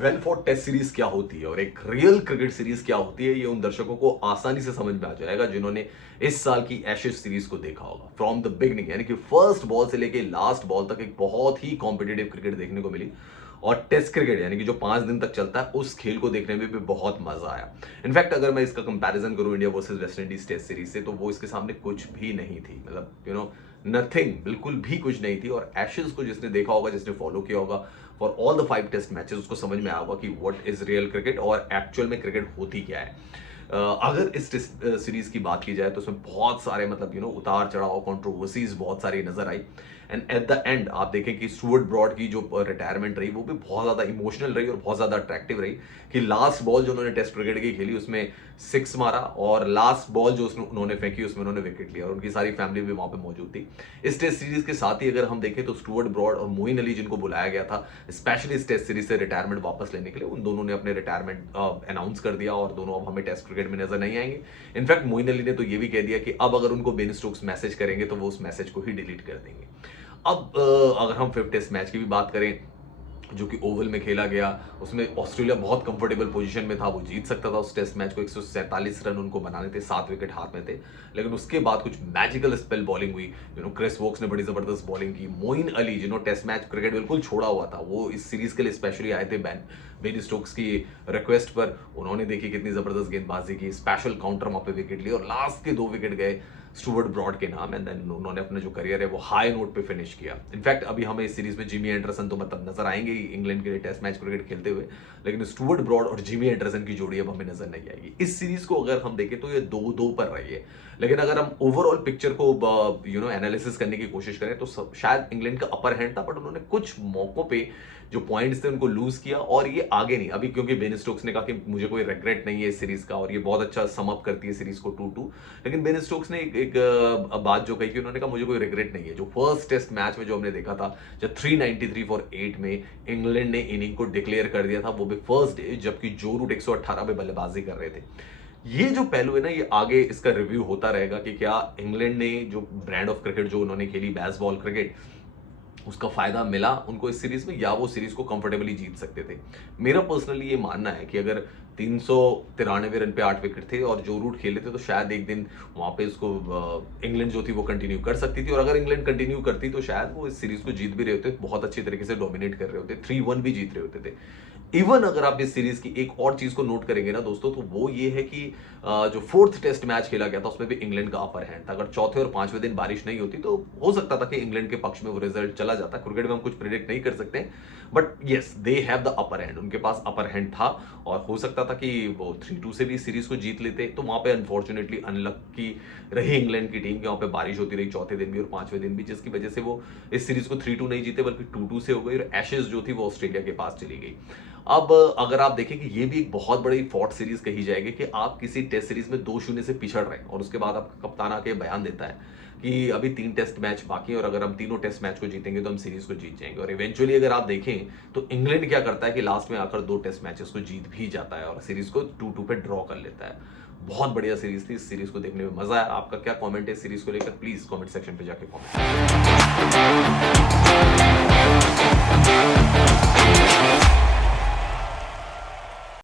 Well for test series क्या होती है और एक रियल क्रिकेट सीरीज क्या होती है, ये उन दर्शकों को आसानी से समझ में आ जाएगा जिन्होंने इस साल की एशेज सीरीज को देखा होगा फ्रॉम द बिगनिंग, यानी कि फर्स्ट बॉल से लेके लास्ट बॉल तक एक बहुत ही कॉम्पिटेटिव क्रिकेट देखने को मिली। और टेस्ट क्रिकेट यानी कि जो 5 दिन तक चलता है, उस खेल को देखने में भी बहुत मजा आया। इनफैक्ट अगर मैं इसका कंपैरिजन करूं India versus West Indies test series से, तो वो इसके सामने कुछ भी नहीं थी। मतलब नथिंग, बिल्कुल भी कुछ नहीं थी। और एशेज को जिसने देखा होगा, जिसने फॉलो किया होगा for all the 5 test matches, उसको समझ में आया होगा कि व्हाट इज रियल क्रिकेट और एक्चुअल में क्रिकेट होती क्या है। अगर इस टेस्ट सीरीज की बात की जाए तो उसमें बहुत सारे उतार चढ़ाव, कंट्रोवर्सीज बहुत सारी नजर आई। एंड एट द एंड आप देखें कि स्टुअर्ट ब्रॉड की जो रिटायरमेंट रही, वो भी बहुत ज्यादा इमोशनल रही और बहुत ज्यादा अट्रैक्टिव रही। कि लास्ट बॉल जो उन्होंने टेस्ट क्रिकेट की खेली उसमें 6 मारा, और लास्ट बॉल जो उन्होंने फेंकी उसमें उन्होंने विकेट लिया, और उनकी सारी फैमिली भी वहां पे मौजूद थी। इस टेस्ट सीरीज के साथ ही अगर हम देखें तो स्टुअर्ट ब्रॉड और मोइन अली, जिनको बुलाया गया था स्पेशली इस टेस्ट सीरीज से रिटायरमेंट वापस लेने के लिए, उन दोनों ने अपने रिटायरमेंट अनाउंस कर दिया और दोनों अब हमें टेस्ट क्रिकेट में नजर नहीं आएंगे। इनफैक्ट मोइन अली ने तो ये भी कह दिया कि अब अगर उनको बेन स्टोक्स मैसेज करेंगे तो वो उस मैसेज को ही डिलीट कर देंगे। अब अगर हम 5th टेस्ट मैच की भी बात करें, जो कि ओवल में खेला गया, उसमें ऑस्ट्रेलिया बहुत कंफर्टेबल पोजीशन में था, वो जीत सकता था उस टेस्ट मैच को। 147 रन उनको बनाने थे, 7 विकेट हाथ में थे। लेकिन उसके बाद कुछ मैजिकल स्पेल बॉलिंग हुई। क्रिस वोक्स ने बड़ी जबरदस्त बॉलिंग की। मोइन अली, जिन्होंने टेस्ट मैच क्रिकेट बिल्कुल छोड़ा हुआ था, वो इस सीरीज के लिए स्पेशली आए थे बेन स्टोक्स की रिक्वेस्ट पर। उन्होंने देखी कितनी जबरदस्त गेंदबाजी की, स्पेशल काउंटर वहां पे विकेट लिए और लास्ट के 2 विकेट गए स्टुअर्ट ब्रॉड के नाम। एंड देन उन्होंने अपना जो करियर है वो हाई नोट पे फिनिश किया। इनफैक्ट अभी हमें इस सीरीज में जिमी एंडरसन तो मतलब नजर आएंगे ही इंग्लैंड के लिए टेस्ट मैच क्रिकेट खेलते हुए, लेकिन स्टुअर्ट ब्रॉड और जिमी एंडरसन की जोड़ी अब हमें नजर नहीं आएगी। इस सीरीज को अगर हम देखें तो ये 2-2 पर रही है। लेकिन अगर हम ओवरऑल पिक्चर को एनालिसिस करने की कोशिश करें तो शायद इंग्लैंड का अपर हैंड था, बट उन्होंने कुछ मौकों पे जो पॉइंट्स थे उनको लूज किया और ये आगे नहीं। अभी क्योंकि बेन स्टोक्स ने कहा कि मुझे कोई रिग्रेट नहीं है इस सीरीज का, और ये बहुत अच्छा सम अप करती है सीरीज को 2-2। लेकिन बेन स्टोक्स ने एक बात जो कही कि उन्होंने कहा मुझे कोई रिग्रेट नहीं है। जो फर्स्ट टेस्ट मैच में जो हमने देखा था, जब 393 फॉर 8 में इंग्लैंड ने इनिंग को डिक्लेयर कर दिया था, वो भी फर्स्ट डे, जबकि जो रूट 118 पे बल्लेबाजी कर रहे थे। ये जो पहलू है ना, ये आगे इसका रिव्यू होता रहेगा कि क्या इंग्लैंड ने जो ब्रांड ऑफ क्रिकेट जो उन्होंने खेली, बेसबॉल क्रिकेट, उसका फायदा मिला उनको इस सीरीज में, या वो सीरीज को कंफर्टेबली जीत सकते थे। मेरा पर्सनली ये मानना है कि अगर 393 रन पे 8 विकेट थे और जो रूट खेले थे, तो शायद एक दिन वहां पे इसको इंग्लैंड जो थी वो कंटिन्यू कर सकती थी। और अगर इंग्लैंड कंटिन्यू करती तो शायद वो इस सीरीज को जीत भी रहे होते, बहुत अच्छी तरीके से डोमिनेट कर रहे होते, 3-1 भी जीत रहे होते थे। इवन अगर आप इस सीरीज की एक और चीज को नोट करेंगे ना दोस्तों, तो वो ये है कि जो 4th टेस्ट मैच खेला गया था उसमें भी इंग्लैंड का अपर हैंड था। अगर चौथे और 5वें दिन बारिश नहीं होती तो हो सकता था कि इंग्लैंड के पक्ष में वो रिजल्ट चला जाता। क्रिकेट में हम कुछ प्रेडिक्ट नहीं कर सकते, but yes, they have the upper hand, उनके पास अपर हैंड था। और हो सकता था कि वो 3-2 से भी सीरीज को जीत लेते। तो वहां पे अनफॉर्चुनेटली अनलकी रही इंग्लैंड की टीम, वहां पे बारिश होती रही चौथे दिन भी और 5वें दिन भी, जिसकी वजह से वो इस सीरीज को 3-2 नहीं जीते बल्कि 2-2 से हो गई, और एशेज जो थी वो ऑस्ट्रेलिया के पास चली गई। अब अगर आप देखें कि ये भी एक बहुत बड़ी फॉर्ट सीरीज कही जाएगी कि आप किसी टेस्ट सीरीज में 2-0 से पिछड़ रहे हैं और उसके बाद आपका कप्तान आके बयान देता है कि अभी 3 टेस्ट मैच बाकी है और अगर हम तीनों टेस्ट मैच को जीतेंगे तो हम सीरीज को जीत जाएंगे। और इवेंचुअली अगर आप देखें तो इंग्लैंड क्या करता है कि लास्ट में आकर 2 टेस्ट मैचेस को जीत भी जाता है और सीरीज को 2-2 पे ड्रॉ कर लेता है। बहुत बढ़िया सीरीज थी, इस सीरीज को देखने में मजा आया। आपका क्या कमेंट है इस सीरीज को लेकर, प्लीज कमेंट सेक्शन पे जाके कमेंट।